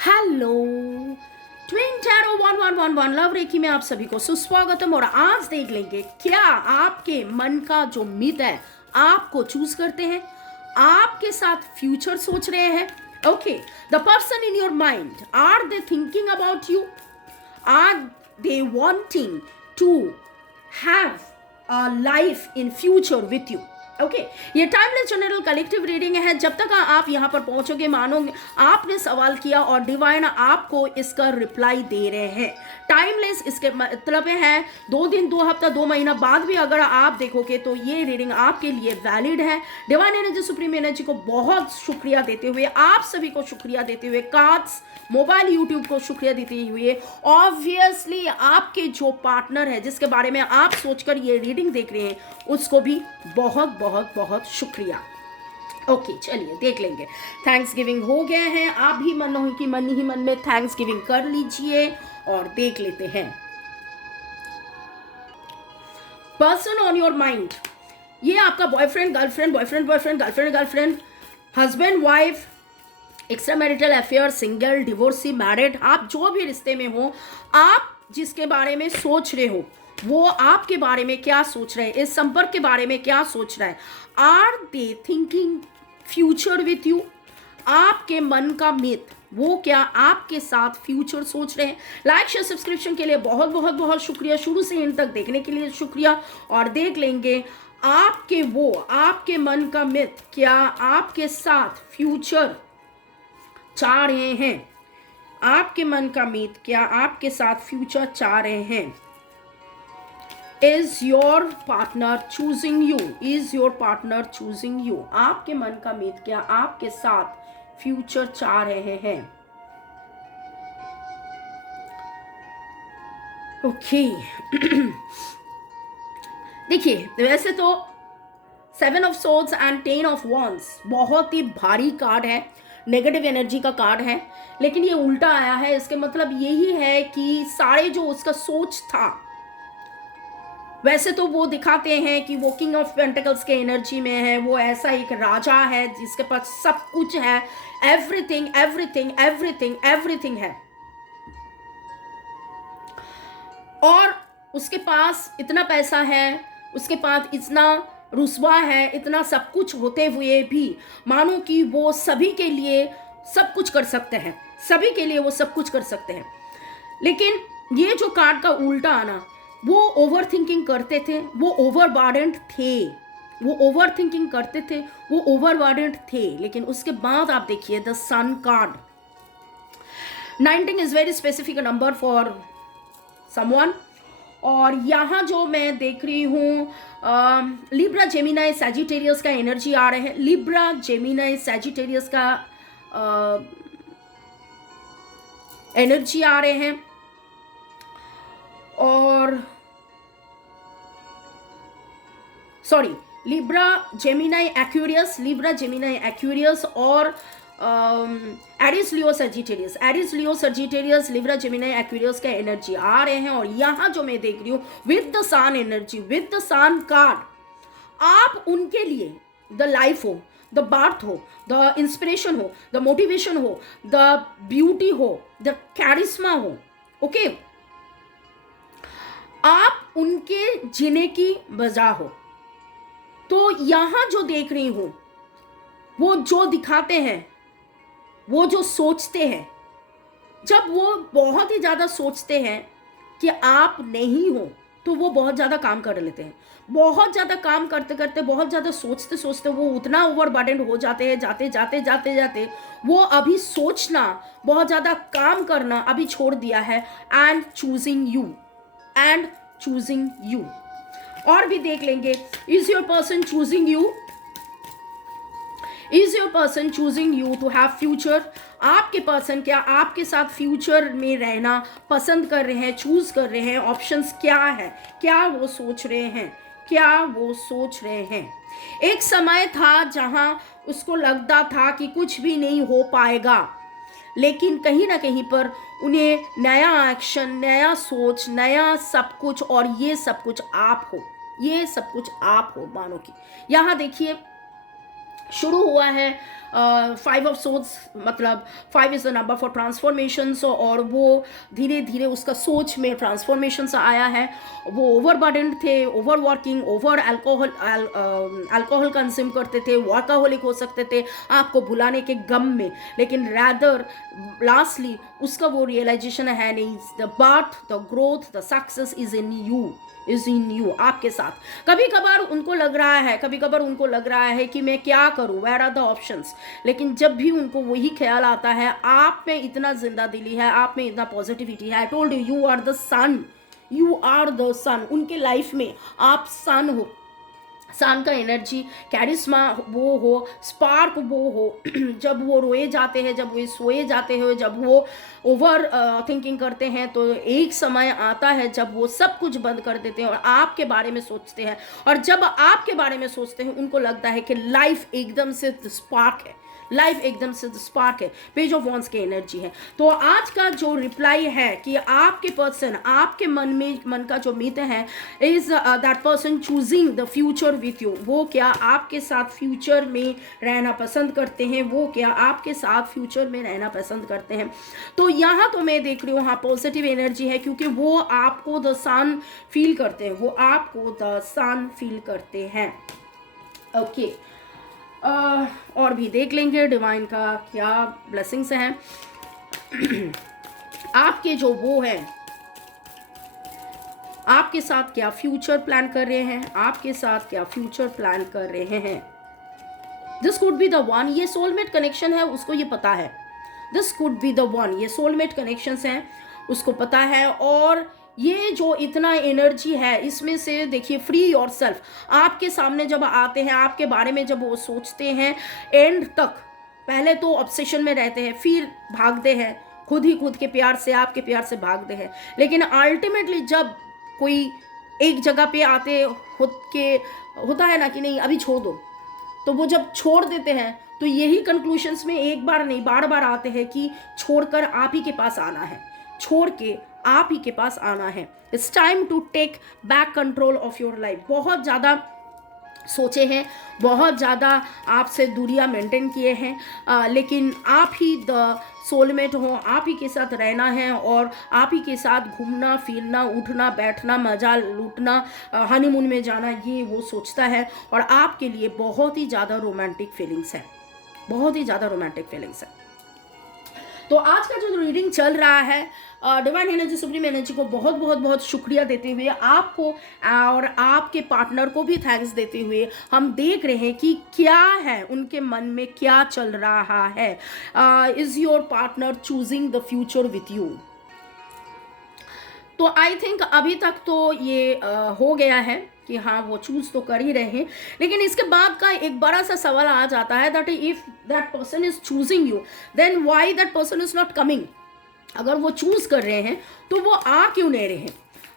Hello twin tarot 1111 love रेखी में आप सभी को सुस्वागतम। और आज देख लेंगे क्या आपके मन का जो मित है आपको चूज करते हैं, आपके साथ फ्यूचर सोच रहे हैं। Okay, the person in your mind, are they thinking about you, are they wanting to have a life in future with you. Okay, ये टाइमलेस जनरल कलेक्टिव रीडिंग है। जब तक आप यहाँ पर पहुंचोगे, मानोगे आपने सवाल किया और डिवाइन आपको इसका रिप्लाई दे रहे हैं। टाइमलेस इसके मतलब है 2 दिन, 2 हफ्ता, 2 महीना बाद भी अगर आप देखोगे तो ये रीडिंग आपके लिए वैलिड है। डिवाइन एनर्जी, सुप्रीम एनर्जी को बहुत शुक्रिया देते हुए, आप सभी को शुक्रिया देते हुए, कार्ड्स, मोबाइल, यूट्यूब को शुक्रिया देते हुए, ऑब्वियसली आपके जो पार्टनर है जिसके बारे में आप सोचकर ये रीडिंग देख रहे हैं उसको भी बहुत बहुत बहुत शुक्रिया। ओके, चलिए देख लेंगे। थैंक्स गिविंग हो गए हैं, आप भी मन ही मन में थैंक्स गिविंग कर लीजिए और देख लेते हैं। पर्सन ऑन योर माइंड, ये आपका boyfriend, girlfriend, boyfriend, girlfriend, girlfriend, husband, wife, extra marital affair, single, divorcee, married, आप जो भी रिश्ते में हो, आप जिसके बारे में सोच रहे हो वो आपके बारे में क्या सोच रहे हैं, इस संपर्क के बारे में क्या सोच रहा है। Are they thinking future with you, आपके मन का मित वो क्या आपके साथ फ्यूचर सोच रहे हैं। लाइक, शेयर, सब्सक्रिप्शन के लिए बहुत बहुत बहुत शुक्रिया, शुरू से एंड तक देखने के लिए शुक्रिया। और देख लेंगे आपके मन का मित क्या आपके साथ फ्यूचर चाह रहे हैं। आपके मन का मित क्या आपके साथ फ्यूचर चाह रहे हैं। Is your partner choosing you? Is your partner choosing you? आपके मन का मित क्या आपके साथ फ्यूचर चाह रहे हैं। ओके देखिए, वैसे तो 7 of swords and 10 of wands बहुत ही भारी कार्ड है, नेगेटिव एनर्जी का कार्ड है, लेकिन ये उल्टा आया है। इसके मतलब यही है कि सारे जो उसका सोच था, वैसे तो वो दिखाते हैं कि वो किंग ऑफ पेंटिकल्स के एनर्जी में है, वो ऐसा एक राजा है जिसके पास सब कुछ है, एवरीथिंग एवरीथिंग एवरीथिंग एवरीथिंग है, और उसके पास इतना पैसा है, उसके पास इतना रुस्वा है, इतना सब कुछ होते हुए भी मानो कि वो सभी के लिए सब कुछ कर सकते हैं, सभी के लिए वो सब कुछ कर सकते हैं। लेकिन ये जो कार्ड का उल्टा आना, वो ओवर थिंकिंग करते थे, वो ओवरबर्डन्ड थे, वो ओवर थिंकिंग करते थे, वो ओवरबर्डन्ड थे। लेकिन उसके बाद आप देखिए the sun card, 19 is very specific number for someone. और यहाँ जो मैं देख रही हूँ लिब्रा, जेमिनाई, सैजिटेरियस का एनर्जी आ रहे हैं। लिब्रा, जेमिनाई, सैजिटेरियस का एनर्जी आ रहे हैं। और sorry, Libra, Gemini, Aquarius, Libra, Gemini, Aquarius और Aries, Leo, Sagittarius, Aries, Leo, Sagittarius, Libra, Gemini, Aquarius का एनर्जी आ रहे हैं। और यहाँ जो मैं देख रही हूँ with the sun energy, with the sun card, आप उनके लिए द लाइफ हो, द बर्थ हो, द इंस्पिरेशन हो, द मोटिवेशन हो, द ब्यूटी हो, द कैरिस्मा हो। ओके, आप उनके जीने की वजह हो। तो यहां जो देख रही हूं, वो जो दिखाते हैं, वो जो सोचते हैं, जब वो बहुत ही ज्यादा सोचते हैं कि आप नहीं हो तो वो बहुत ज्यादा काम कर लेते हैं। बहुत ज्यादा काम करते करते, बहुत ज्यादा सोचते सोचते वो उतना ओवरबर्डन्ड हो जाते हैं, जाते जाते जाते जाते वो अभी सोचना, बहुत ज्यादा काम करना अभी छोड़ दिया है। And choosing you. और भी देख लेंगे, is your person choosing you, is your person choosing you to have future. आपके पर्सन क्या आपके साथ फ्यूचर में रहना पसंद कर रहे हैं, चूज कर रहे हैं। ऑप्शंस क्या है, क्या वो सोच रहे हैं, क्या वो सोच रहे हैं। एक समय था जहां उसको लगता था कि कुछ भी नहीं हो पाएगा, लेकिन कहीं ना कहीं पर उन्हें नया एक्शन, नया सोच, नया सब कुछ, और ये सब कुछ आप हो, ये सब कुछ आप हो। मानो कि यहाँ देखिए शुरू हुआ है। 5 of Swords, मतलब 5 is the number for transformations, और वो धीरे धीरे उसका सोच में ट्रांसफॉर्मेशंस आया है। वो ओवर बर्डन थे, over working, over alcohol consume करते थे, वर्काहोलिक हो सकते थे आपको भुलाने के गम में, लेकिन रैदर लास्टली उसका वो रियलाइजेशन है नहीं, the birth, the growth, the success is in you, आपके साथ। कभी कभार उनको लग रहा है कि मैं क्या करूं, वेयर आर द ऑप्शंस, लेकिन जब भी उनको वही ख्याल आता है, आप में इतना जिंदा दिली है, आप में इतना पॉजिटिविटी है। I told you, you are the sun, you are the sun. उनके लाइफ में आप सन हो, सन का एनर्जी, कैरिस्मा वो हो, स्पार्क वो हो। जब वो रोए जाते हैं, जब वो सोए जाते हैं, जब वो ओवर थिंकिंग करते हैं, तो एक समय आता है जब वो सब कुछ बंद कर देते हैं और आपके बारे में सोचते हैं। और जब आपके बारे में सोचते हैं, उनको लगता है कि लाइफ एकदम से स्पार्क है, लाइफ एकदम से स्पार्क है, पेज ऑफ वॉन्स की एनर्जी है। तो आज का जो रिप्लाई है कि आपके पर्सन, आपके मन का जो मित्र है, is that person choosing the future with you. वो क्या आपके साथ फ्यूचर में रहना पसंद करते हैं, वो क्या आपके साथ फ्यूचर में रहना पसंद करते हैं। तो यहाँ तो मैं देख रही हूँ, हाँ, पॉजिटिव एनर्जी है, क्योंकि वो आपको द सन फील करते हैं, वो आपको द सन फील करते हैं। ओके, और भी देख लेंगे डिवाइन का क्या ब्लेसिंग्स हैं। आपके जो वो है, आपके साथ क्या फ्यूचर प्लान कर रहे हैं, आपके साथ क्या फ्यूचर प्लान कर रहे हैं। This could be the one, ये सोलमेट कनेक्शन है, उसको ये पता है। This could be the one, ये सोलमेट कनेक्शंस हैं, उसको पता है। और ये जो इतना एनर्जी है, इसमें से देखिए, फ्री योरसेल्फ, आपके सामने जब आते हैं, आपके बारे में जब वो सोचते हैं, एंड तक पहले तो ऑब्सेशन में रहते हैं, फिर भागते हैं, खुद के प्यार से, आपके प्यार से भागते हैं, लेकिन अल्टीमेटली जब कोई एक जगह पे आते होता है ना कि नहीं अभी छोड़ दो, तो वो जब छोड़ देते हैं, तो यही कंक्लूशंस में एक बार नहीं बार बार आते हैं कि छोड़कर आप ही के पास आना है, छोड़ के आप ही के पास आना है। It's time to take back control of your life. बहुत ज़्यादा सोचे हैं, बहुत ज़्यादा आपसे दूरियां मेंटेन किए हैं, लेकिन आप ही द सोलमेट हो, आप ही के साथ रहना है, और आप ही के साथ घूमना फिरना, उठना बैठना, मजा लूटना, हनीमून में जाना, ये वो सोचता है। और आपके लिए बहुत ही ज़्यादा रोमांटिक फीलिंग्स है, बहुत ही ज़्यादा रोमांटिक फीलिंग्स है। तो आज का जो रीडिंग चल रहा है, डिवाइन एनर्जी, सुप्रीम एनर्जी को बहुत बहुत बहुत शुक्रिया देते हुए, आपको और आपके पार्टनर को भी थैंक्स देते हुए, हम देख रहे हैं कि क्या है उनके मन में, क्या चल रहा है। Is your partner choosing the future with you? तो आई थिंक अभी तक तो ये हो गया है कि हाँ, वो चूज तो कर ही रहे हैं, लेकिन इसके बाद का एक बड़ा सा सवाल आ जाता है that if that person is choosing you, then why that person is not coming. अगर वो चूज कर रहे हैं तो वो आ क्यों नहीं रहे हैं?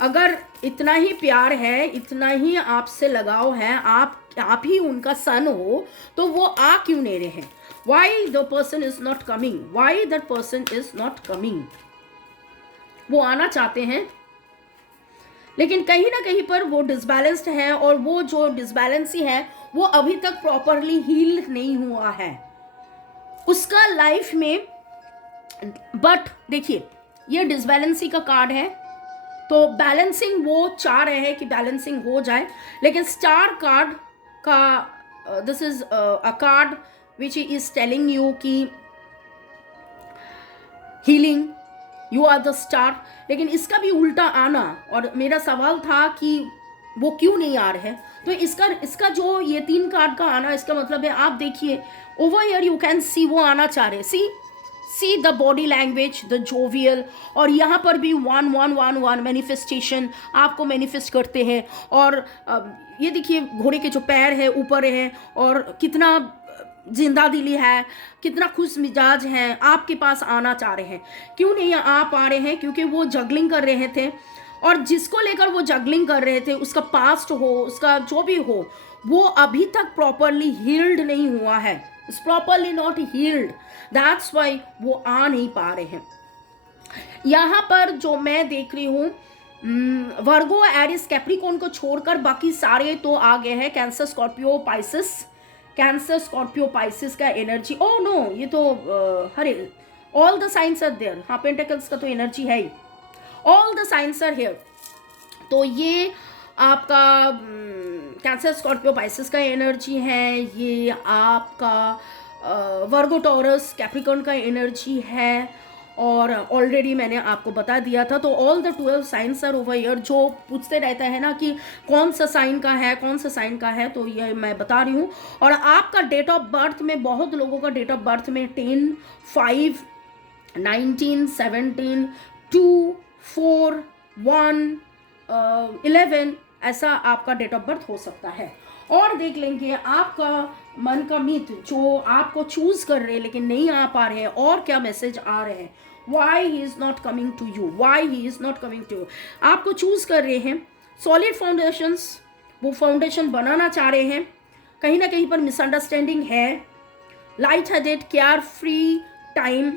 अगर इतना ही प्यार है, इतना ही आपसे लगाव है, आप ही उनका सन हो, तो वो आ क्यों नहीं रहे हैं? Why the person is not coming? Why that person is not coming? वो आना चाहते हैं, लेकिन कहीं ना कहीं पर वो डिसबैलेंस्ड है, और वो जो डिसबैलेंसी है वो अभी तक प्रॉपरली हील नहीं हुआ है उसका लाइफ में। बट देखिए, ये डिसबैलेंसी का कार्ड है, तो बैलेंसिंग वो चाह रहे हैं कि बैलेंसिंग हो जाए, लेकिन स्टार कार्ड का this is a card which is telling you कि healing, you are the star. लेकिन इसका भी उल्टा आना, और मेरा सवाल था कि वो क्यों नहीं आ रहे हैं, तो इसका जो ये 3 कार्ड का आना, इसका मतलब है, आप देखिए over here you can see वो आना चाह रहे, see the body language, the jovial, और यहाँ पर भी 1 मैनिफेस्टेशन, आपको मैनिफेस्ट करते हैं। और ये देखिए, घोड़े के जो पैर है ऊपर है, और कितना जिंदा दिली है, कितना खुश मिजाज हैं, आपके पास आना चाह रहे हैं। क्यों नहीं आ पा रहे हैं? क्योंकि वो जगलिंग कर रहे थे, और जिसको लेकर वो जगलिंग कर रहे थे, उसका पास्ट हो, उसका जो भी हो, वो अभी तक प्रॉपरली हील्ड नहीं हुआ है, it's properly not healed, that's why वो आ नहीं पा रहे हैं। यहाँ पर जो मैं देख रही हूँ, वर्गो, एरिस, कैप्रिकॉर्न को छोड़कर बाकी सारे तो आ गए हैं, Cancer, Scorpio, Pisces, Cancer, Scorpio, Pisces का एनर्जी, ओ नो ये तो अरे all the signs are there, हाँ पेंटिकल्स का तो एनर्जी है ही, all the signs are here. तो ये आपका कैंसर, स्कॉर्पियो, पाइसिस का एनर्जी है, ये आपका वर्गो, टॉरस, कैप्रिकॉर्न का एनर्जी है, और ऑलरेडी मैंने आपको बता दिया था। तो all the 12 signs are over here. जो पूछते रहता है ना कि कौन सा साइन का है, कौन सा साइन का है, तो ये मैं बता रही हूँ। और आपका डेट ऑफ बर्थ में, बहुत लोगों का डेट ऑफ बर्थ में 10, 5, 19, 17, 2, 4, 1, 11 ऐसा आपका डेट ऑफ बर्थ हो सकता है। और देख लेंगे आपका मन का मित जो आपको चूज कर रहे हैं लेकिन नहीं आ पा रहे हैं, और क्या मैसेज आ रहे हैं, why he is not coming to you, why he is not coming to you. आपको चूज कर रहे हैं सॉलिड फाउंडेशंस, वो फाउंडेशन बनाना चाह रहे हैं, कहीं ना कहीं पर मिसअंडरस्टैंडिंग है, light headed, care free time,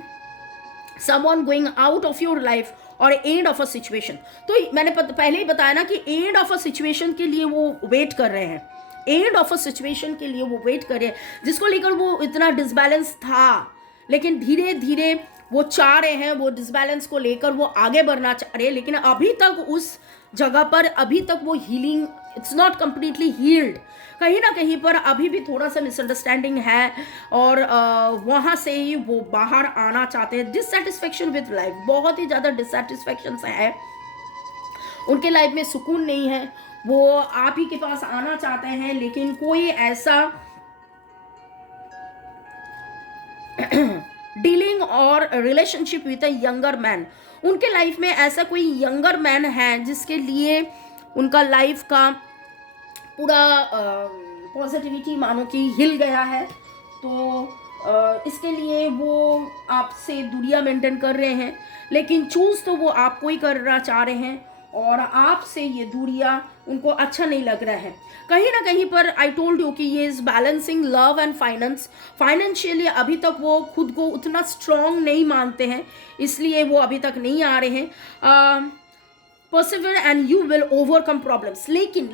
someone going out of your life, और एंड ऑफ अ सिचुएशन। तो मैंने पहले ही बताया ना कि एंड ऑफ अ सिचुएशन के लिए वो वेट कर रहे हैं, एंड ऑफ अ सिचुएशन के लिए वो वेट कर रहे हैं, जिसको लेकर वो इतना डिसबैलेंस था, लेकिन धीरे धीरे वो चाह रहे हैं, वो डिसबैलेंस को लेकर वो आगे बढ़ना चाह रहे हैं, लेकिन अभी तक उस जगह पर, अभी तक वो healing, it's not completely healed, कहीं ना कहीं पर अभी भी थोड़ा सा मिसअंडरस्टैंडिंग है, और वहाँ से ही वो बाहर आना चाहते हैं। डिससेटिस्फेक्शन विद लाइफ, बहुत ही ज़्यादा डिससेटिस्फेक्शन है उनके लाइफ में, सुकून नहीं है, वो आप ही के पास आना चाहते हैं, लेकिन कोई ऐसा डीलिंग और relationship with a younger man, उनके लाइफ में ऐसा कोई यंगर मैन है जिसके लिए उनका लाइफ का पूरा पॉजिटिविटी मानो कि हिल गया है। तो इसके लिए वो आपसे दूरियां मेंटेन कर रहे हैं, लेकिन चूज तो वो आपको ही करना चाह रहे हैं, और आपसे ये दूरियां उनको अच्छा नहीं लग रहा है। कहीं ना कहीं पर आई टोल्ड यू कि ये is balancing love and finance, financially अभी तक वो खुद को उतना स्ट्रॉन्ग नहीं मानते हैं, इसलिए वो अभी तक नहीं आ रहे हैं। Persevere and you will overcome problems, लेकिन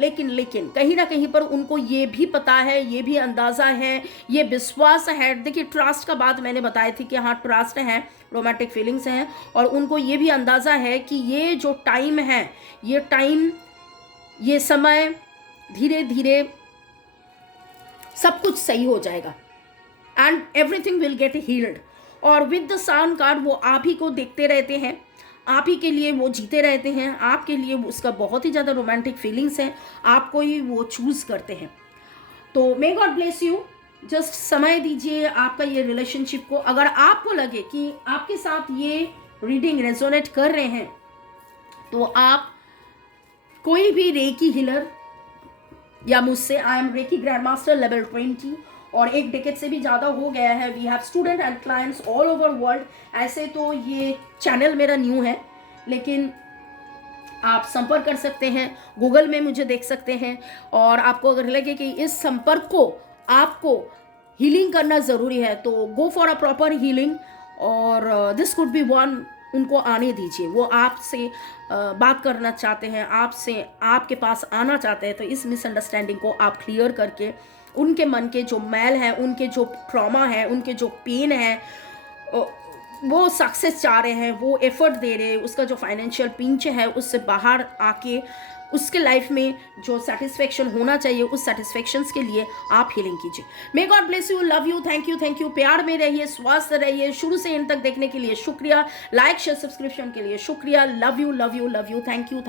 कहीं ना कहीं पर उनको ये भी पता है, ये भी अंदाज़ा है, ये विश्वास है। देखिए ट्रस्ट का बात मैंने बताई थी कि हाँ ट्रस्ट है, रोमांटिक फीलिंग्स हैं, और उनको ये भी अंदाज़ा है कि ये जो टाइम है, ये टाइम, ये समय, धीरे धीरे सब कुछ सही हो जाएगा, and everything will get heeled. और विद द सन कार्ड वो आप ही को देखते रहते हैं, आप ही के लिए वो जीते रहते हैं, आपके लिए उसका बहुत ही ज़्यादा रोमांटिक फीलिंग्स हैं, आपको ही वो चूज़ करते हैं। तो may God bless you, just समय दीजिए आपका ये रिलेशनशिप को। अगर आपको लगे कि आपके साथ ये रीडिंग रेजोनेट कर रहे हैं, तो आप कोई भी रेकी हीलर या मुझसे, I am reiki grand master level 20, और 1 डेकेड से भी ज़्यादा हो गया है। We have student and clients all over world. ऐसे तो ये चैनल मेरा न्यू है, लेकिन आप संपर्क कर सकते हैं, गूगल में मुझे देख सकते हैं, और आपको अगर लगे कि इस संपर्क को आपको हीलिंग करना ज़रूरी है, तो go for a proper healing, और दिस कुड बी वन। उनको आने दीजिए, वो आपसे बात करना चाहते हैं, आपसे आपके पास आना चाहते हैं, तो इस मिसअंडरस्टैंडिंग को आप क्लियर करके उनके मन के जो मैल है, उनके जो ट्रॉमा है, उनके जो पेन है, वो सक्सेस चाह रहे हैं, वो एफर्ट दे रहे हैं, उसका जो फाइनेंशियल पिंच है उससे बाहर आके उसके लाइफ में जो सेटिस्फेक्शन होना चाहिए, उस सेटिस्फेक्शंस के लिए आप हीलिंग कीजिए। May God bless you, love you, thank you. प्यार में रहिए, स्वस्थ रहिए। शुरू से एंड तक देखने के लिए शुक्रिया, लाइक शेयर सब्सक्रिप्शन के लिए शुक्रिया। Love you, thank you.